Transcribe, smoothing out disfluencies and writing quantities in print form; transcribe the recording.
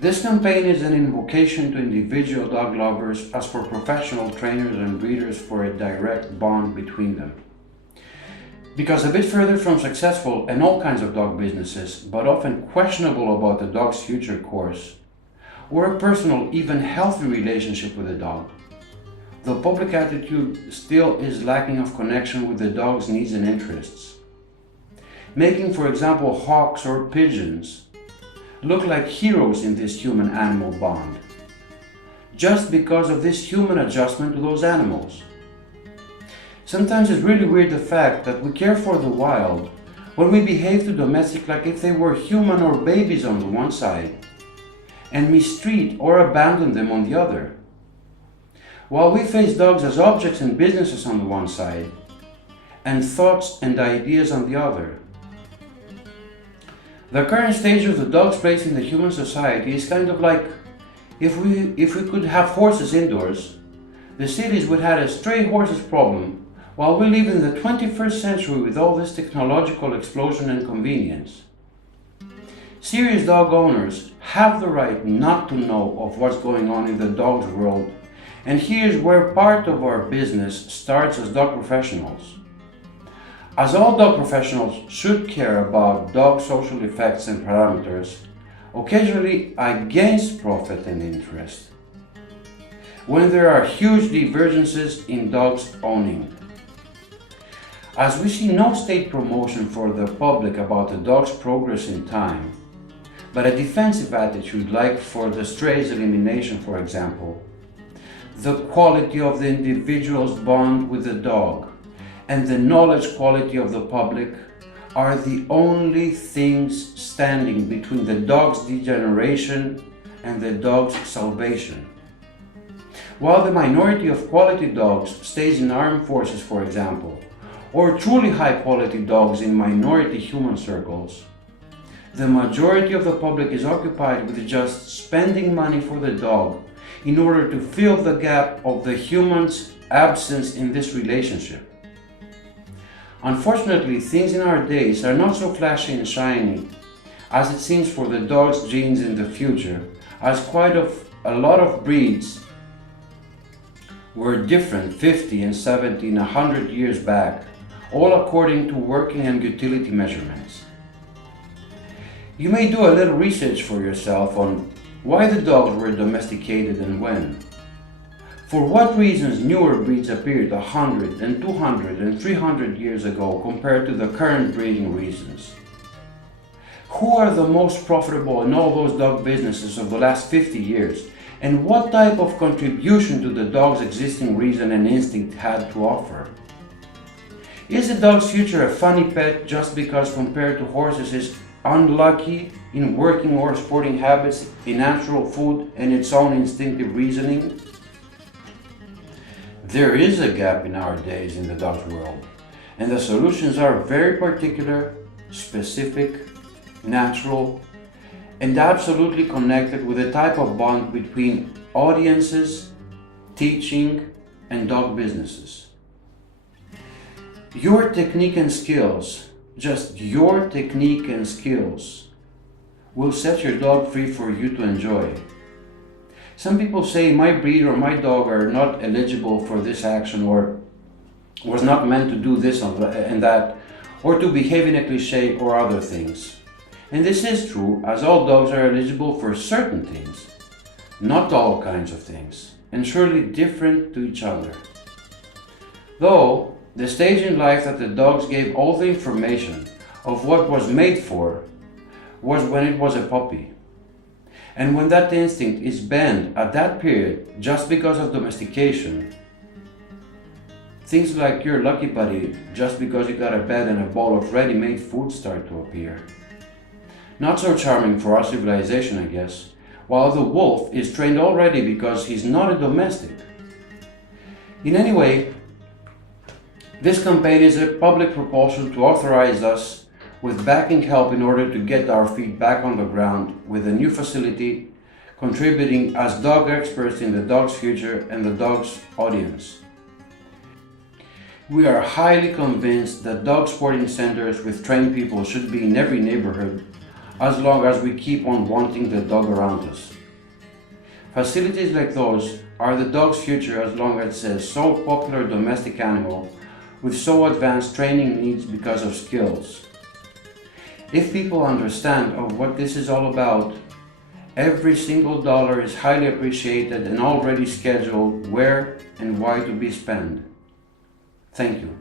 This campaign is an invocation to individual dog lovers as for professional trainers and breeders for a direct bond between them. Because a bit further from successful in all kinds of dog businesses, but often questionable about the dog's future course, or a personal, even healthy relationship with the dog, the public attitude still is lacking of connection with the dog's needs and interests. Making, for example, hawks or pigeons look like heroes in this human-animal bond, just because of this human adjustment to those animals. Sometimes it's really weird the fact that we care for the wild when we behave to domestic like if they were human or babies on the one side, and mistreat or abandon them on the other. While we face dogs as objects and businesses on the one side, and thoughts and ideas on the other. The current stage of the dog's place in the human society is kind of like if we could have horses indoors, the cities would have a stray horses problem while we live in the 21st century with all this technological explosion and convenience. Serious dog owners have the right not to know of what's going on in the dog's world, and here's where part of our business starts as dog professionals. As all dog professionals should care about dog social effects and parameters, occasionally against profit and interest, when there are huge divergences in dogs owning. As we see no state promotion for the public about the dog's progress in time, but a defensive attitude like for the strays elimination, for example, the quality of the individual's bond with the dog and the knowledge quality of the public are the only things standing between the dog's degeneration and the dog's salvation. While the minority of quality dogs stays in armed forces, for example, or truly high quality dogs in minority human circles, the majority of the public is occupied with just spending money for the dog in order to fill the gap of the human's absence in this relationship. Unfortunately, things in our days are not so flashy and shiny as it seems for the dog's genes in the future, as quite a lot of breeds were different 50 and 70 and 100 years back, all according to working and utility measurements. You may do a little research for yourself on why the dogs were domesticated and when. For what reasons newer breeds appeared 100 and 200 and 300 years ago compared to the current breeding reasons? Who are the most profitable in all those dog businesses of the last 50 years? And what type of contribution to the dog's existing reason and instinct had to offer? Is the dog's future a funny pet just because compared to horses is unlucky in working or sporting habits, in natural food and its own instinctive reasoning? There is a gap in our days in the dog's world, and the solutions are very particular, specific, natural, and absolutely connected with the type of bond between audiences, teaching, and dog businesses. Your technique and skills, just your technique and skills, will set your dog free for you to enjoy. Some people say my breed or my dog are not eligible for this action or was not meant to do this and that, or to behave in a cliche or other things. And this is true, as all dogs are eligible for certain things, not all kinds of things, and surely different to each other. Though, the stage in life that the dogs gave all the information of what was made for was when it was a puppy. And when that instinct is banned at that period just because of domestication, things like your lucky buddy just because you got a bed and a bowl of ready-made food start to appear. Not so charming for our civilization, I guess, while the wolf is trained already because he's not a domestic. In any way, this campaign is a public proposal to authorize us with backing help in order to get our feet back on the ground with a new facility, contributing as dog experts in the dog's future and the dog's audience. We are highly convinced that dog sporting centers with trained people should be in every neighborhood, as long as we keep on wanting the dog around us. Facilities like those are the dog's future as long as it's a so popular domestic animal with so advanced training needs because of skills. If people understand of what this is all about, every single dollar is highly appreciated and already scheduled where and why to be spent. Thank you.